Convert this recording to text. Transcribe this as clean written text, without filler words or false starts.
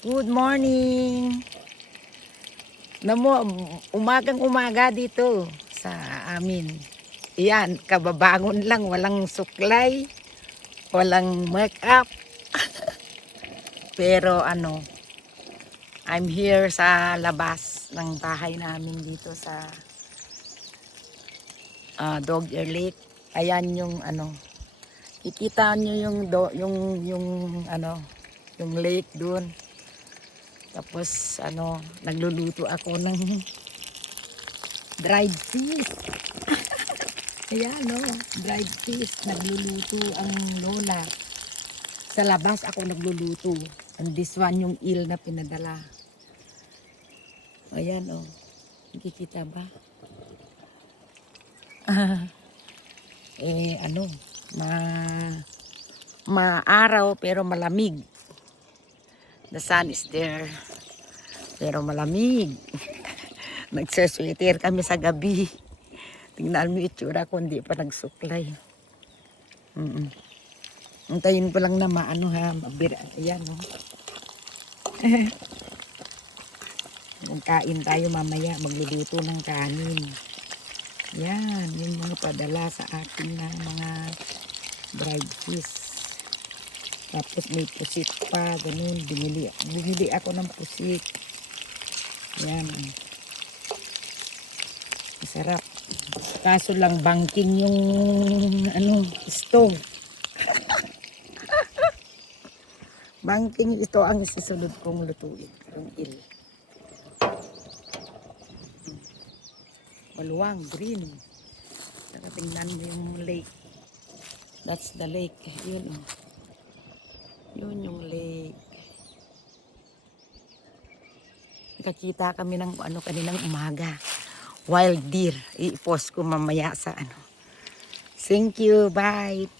Good morning. Umagang-umaga dito sa amin. Iyan, kababangon lang, walang suklay, walang make-up. Pero I'm here sa labas ng bahay namin dito sa Dog Ear Lake. Ayan yung ikita nyo yung lake doon. Tapos nagluluto ako ng dried fish. Ayan dried fish. Nagluluto ang lola. Sa labas ako nagluluto. And this one yung eel na pinadala. Ayan nakikita ba? Maaraw pero malamig. The sun is there. Pero malamig. Nagsasweater kami sa gabi. Tingnan mo itsura ko, hindi pa nagsuklay. Antayin ko lang na mabira. Ayan Magkain tayo mamaya, magluluto ng kanin. Yan, yung mga padala sa akin ng mga dried fish. Tapos may pusit pa, ganun. Bumili ako ng pusit. Yan. Masarap. Kaso lang bangking yung stove. Bangking ito ang isisunod kong lutuin. Yung il. Maluwang, green. Tingnan mo yung lake. That's the lake. Yun Yun yung lake. Nakakita kami ng kaninang umaga. Wild deer. I-post ko mamaya sa Thank you. Bye.